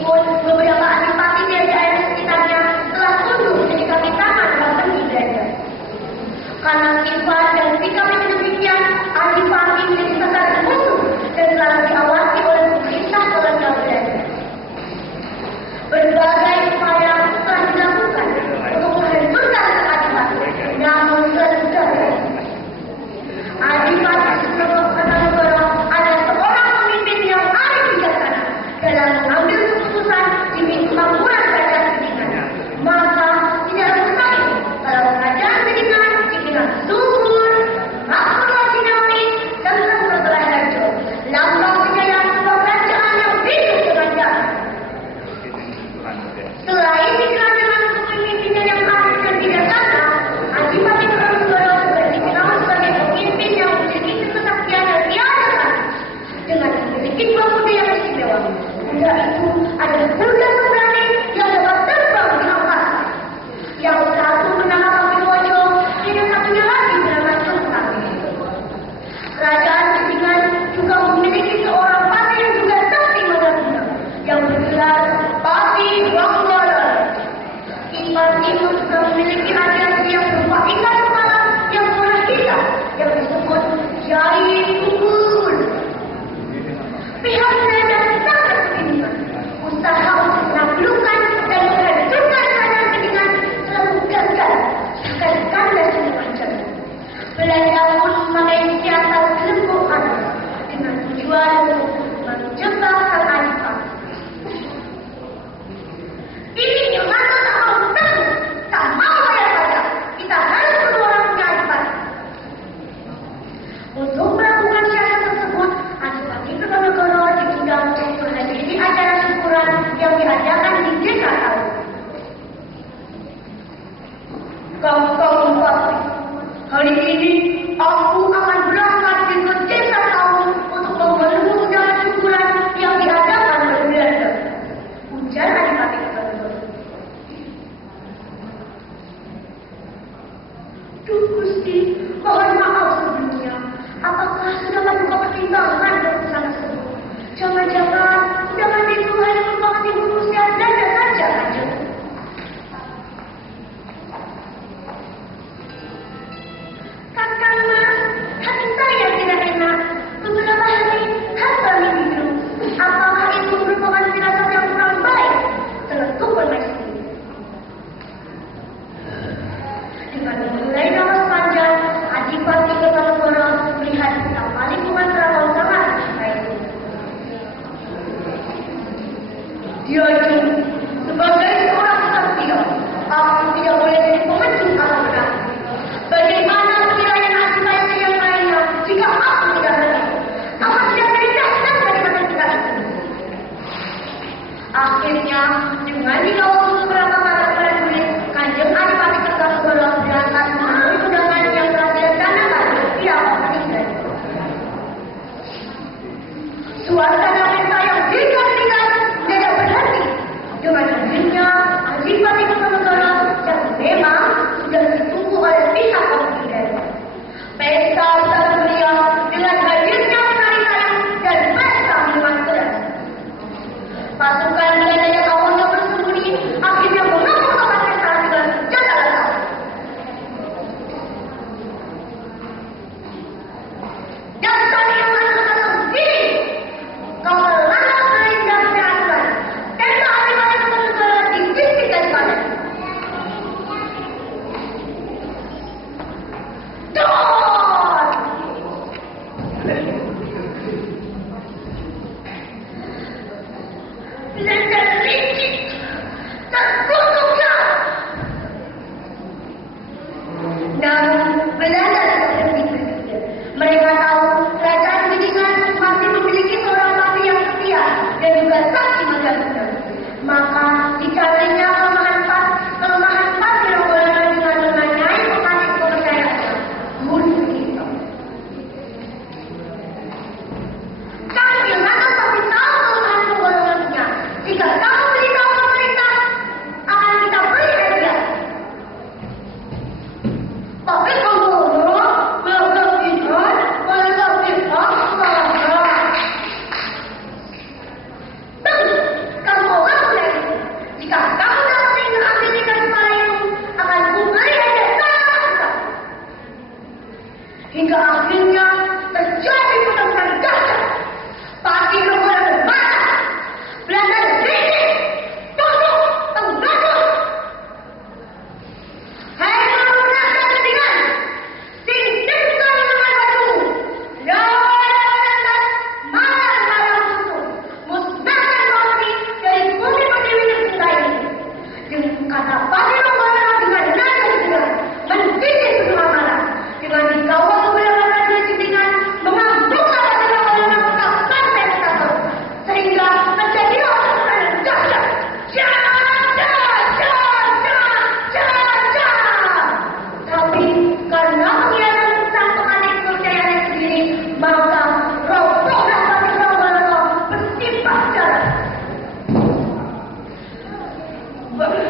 Meskipun beberapa adipati dari daerah sekitarnya telah tunduk menjadi kaki tangan dan benih belajar. Karena sifat dan sikap yang demikian, adipati menjadi sasaran musuh dan selalu diawasi oleh pemerintah kolonial Belanda. Berbagai upaya telah dilakukan untuk menghancurkan adipati, namun gagal. Adipati Sugeng Kartanegara adalah seorang pemimpin yang arif bijaksana dalam mengambil keputusan demi kemakmuran kerajaan Kuningan. Maka tidak mustahil kalau kerajaan Kuningan dibilang subur, makmur dinamis, dan telah hancur. Lambang kejayaan sebuah kerajaan yang hidup dengan damai. Selain dikenal dengan kepemimpinan yang arif dan bijaksana, Adipati Kartanegara juga dikenal sebagai pemimpin yang memiliki kesaktian dan tiada tanding. Dengan memiliki dua kuda yang istimewa. Kuda itu adalah kuda pemberani yang dapat terbang di angkasa. Yang satu bernama Papiwojo, yang satunya lagi bernama Cungkang. Kerajaan Kuningan juga memiliki seorang pati yang juga sakti mandraguna yang bergelar Pati Wanggolon. Pati juga memiliki adik-adik yang berupa ikan kepala yang warna hitam yang disebut Jai Tunggul. Pihak kerajaan sangat kebingungan. Usaha untuk menaklukkan dan menghancurkan kerajaan Kuningan selalu gagal, bahkan kandas semua jalan. Belanda pun memakai siasat lembut halus dengan tujuan untuk menjebak sang adipati. Ini Yolanda tak mau takut, tak mau bayar pajak. Kita harus orang punya adipati. Untuk melakukan siasat tersebut, Adipati Kartanegara diundang untuk menghadiri acara syukuran yang diadakan di desa Tahu. Kaum Pati, hari ini aku akan berangkat ke desa Tahu untuk memenuhi undangan syukuran yang diadakan oleh Belanda. Ujar Adipati Kartanegara. Duh Gusti, mohon maaf sebelumnya. Apakah sudah menduga pertimbangan keputusan tersebut? Jangan-jangan undangan itu hanya merupakan ibu usia Belanda saja, Kanjeng. Kakang Mas, hati saya tidak enak. Beberapa hari hamba mimpi buruk. Apakah itu merupakan firasat yang kurang baik? Terletuk permaisuri. Dengan memulai nafas panjang, Adipati Kartanegara melihat betapa lingkungan keraton sangat mencintai. Dia itu sebagai seorang kesatria, aku tidak boleh jadi pemecung atau menang. Bagaimana penilaian Adipati yang lainnya jika aku tidak hadir? Aku tidak merendahkan dari kata kita itu. Akhirnya, dengan dikawal beberapa para prajurit, Kanjeng Adipati Kartanegara berangkat memenuhi undangan yang telah direncanakan oleh pihak pemerintah. Suasana pesta yang digantikan tidak berhenti dengan hadirnya Adipati Kartanegara yang memang sudah ditunggu oleh pihak pemerintah. Pesta sangat meriah dengan hadirnya penari tayang dan pesta minuman keras. Pasukan Belanda yang awalnya bersembunyi Bapak